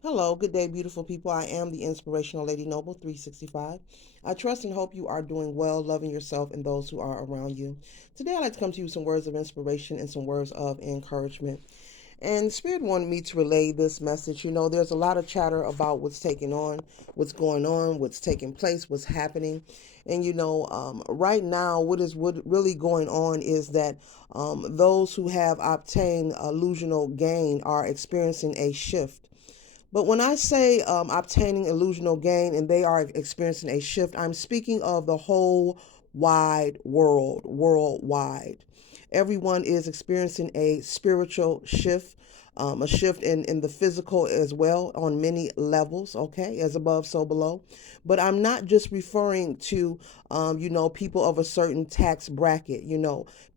Hello, good day, beautiful people. I am the inspirational Lady Noble 365. I trust and hope you are doing well, loving yourself and those who are around you. Today, I'd like to come to you with some words of inspiration and some words of encouragement. And Spirit wanted me to relay this message. There's a lot of chatter about what's taking on, what's going on, what's taking place, what's happening. And right now, what really going on is that those who have obtained illusional gain are experiencing a shift. But when I say obtaining illusional gain and they are experiencing a shift, I'm speaking of the whole wide world, worldwide. Everyone is experiencing a spiritual shift, a shift in the physical as well on many levels, okay, as above, so below. But I'm not just referring to, people of a certain tax bracket.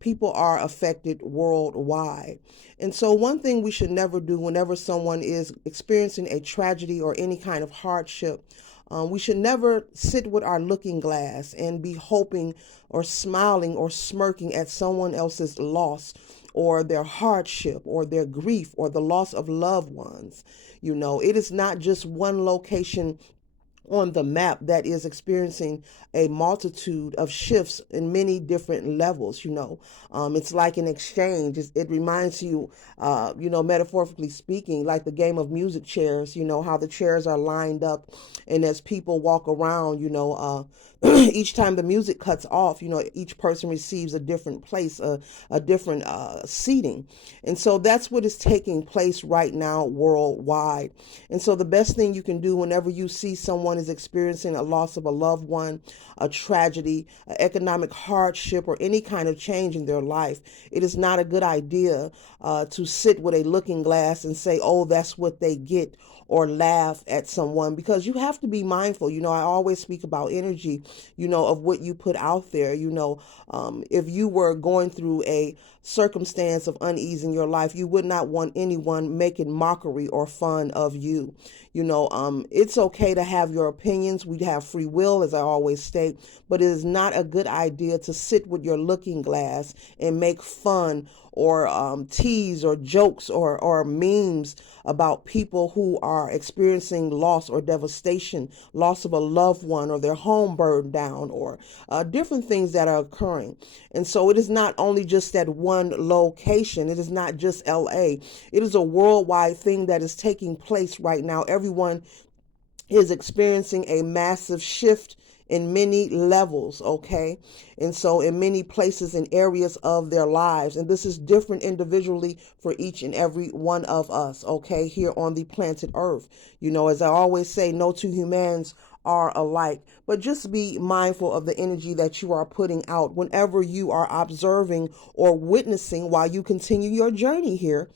People are affected worldwide. And so, one thing we should never do whenever someone is experiencing a tragedy or any kind of hardship, we should never sit with our looking glass and be hoping or smiling or smirking at someone else's loss or their hardship or their grief or the loss of loved ones. It is not just one location on the map that is experiencing a multitude of shifts in many different levels. It's like an exchange. It reminds you, metaphorically speaking, like the game of music chairs. How the chairs are lined up, and as people walk around, each time the music cuts off, each person receives a different place, a different seating. And so that's what is taking place right now worldwide. And so the best thing you can do whenever you see someone is experiencing a loss of a loved one, a tragedy, an economic hardship, or any kind of change in their life, it is not a good idea to sit with a looking glass and say, oh, that's what they get, or laugh at someone, because you have to be mindful. I always speak about energy, of what you put out there. If you were going through a circumstance of unease in your life, you would not want anyone making mockery or fun of you. It's okay to have your opinions. We have free will, as I always state, but it is not a good idea to sit with your looking glass and make fun or tease or jokes or memes about people who are experiencing loss or devastation, loss of a loved one, or their home burned down, or different things that are occurring. And so it is not only just at one location. It is not just LA. It is a worldwide thing that is taking place right now. Everyone is experiencing a massive shift in many levels, okay? And so in many places and areas of their lives. And this is different individually for each and every one of us, okay, here on the planet Earth. As I always say, no two humans are alike. But just be mindful of the energy that you are putting out whenever you are observing or witnessing while you continue your journey here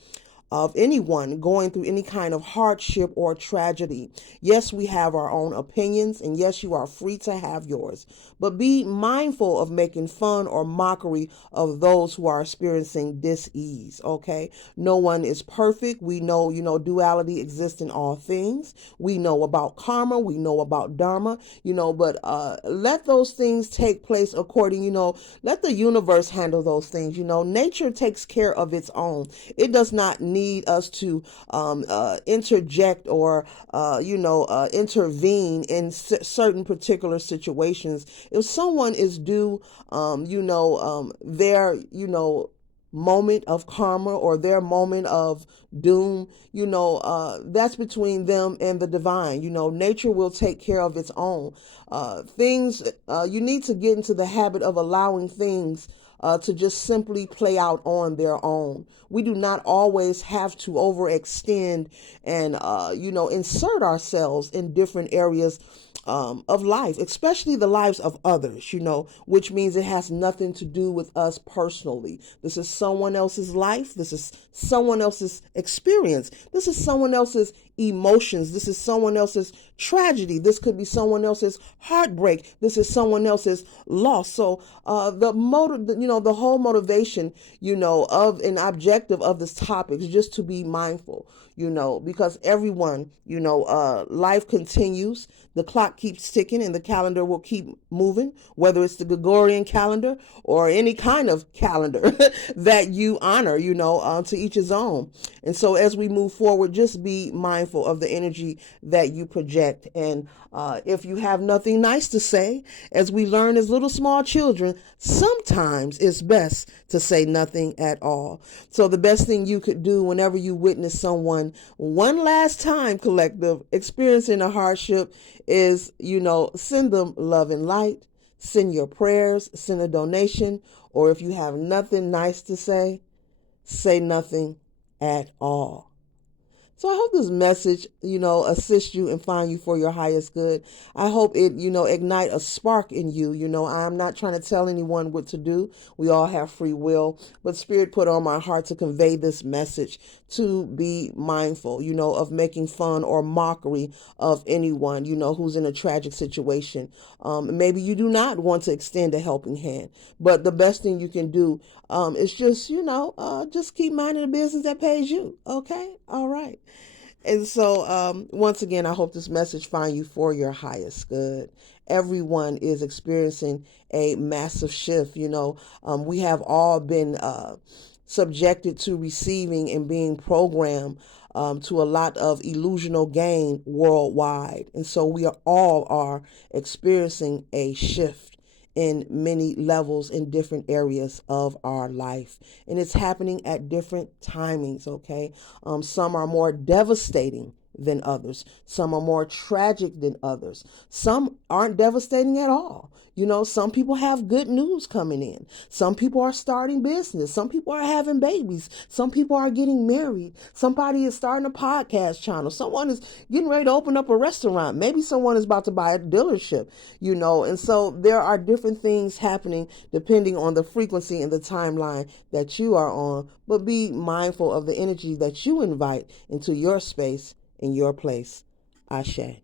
of anyone going through any kind of hardship or tragedy. Yes, we have our own opinions, and yes, you are free to have yours. But be mindful of making fun or mockery of those who are experiencing dis-ease, okay? No one is perfect. We know, duality exists in all things. We know about karma. We know about dharma, but let those things take place according, let the universe handle those things. Nature takes care of its own. It does not need us to interject or intervene in certain particular situations. If someone is due their moment of karma or their moment of doom, that's between them and the divine. Nature will take care of its own things. You need to get into the habit of allowing things to just simply play out on their own. We do not always have to overextend and, insert ourselves in different areas of life, especially the lives of others, which means it has nothing to do with us personally. This is someone else's life. This is someone else's experience. This is someone else's emotions. This is someone else's tragedy. This could be someone else's heartbreak. This is someone else's loss. So the motive, the whole motivation, of an objective of this topic is just to be mindful, because everyone, life continues. The clock keeps ticking and the calendar will keep moving, whether it's the Gregorian calendar or any kind of calendar that you honor, to each his own. And so as we move forward, just be mindful of the energy that you project. And if you have nothing nice to say, as we learn as little small children, sometimes it's best to say nothing at all. So the best thing you could do whenever you witness someone one last time, collective, experiencing a hardship is, send them love and light, send your prayers, send a donation, or if you have nothing nice to say nothing at all. So I hope this message, assists you and find you for your highest good. I hope it, ignite a spark in you. I'm not trying to tell anyone what to do. We all have free will, but Spirit put on my heart to convey this message, to be mindful, of making fun or mockery of anyone, who's in a tragic situation. Maybe you do not want to extend a helping hand, but the best thing you can do is just, just keep minding the business that pays you. Okay. All right. And so, once again, I hope this message find you for your highest good. Everyone is experiencing a massive shift. We have all been subjected to receiving and being programmed to a lot of illusional gain worldwide. And so we are experiencing a shift in many levels in different areas of our life. And it's happening at different timings, okay? Some are more devastating than others. Some are more tragic than others. Some aren't devastating at all. Some people have good news coming in. Some people are starting business. Some people are having babies. Some people are getting married. Somebody is starting a podcast channel. Someone is getting ready to open up a restaurant. Maybe someone is about to buy a dealership, and so there are different things happening depending on the frequency and the timeline that you are on. But be mindful of the energy that you invite into your space, in your place. Ashe.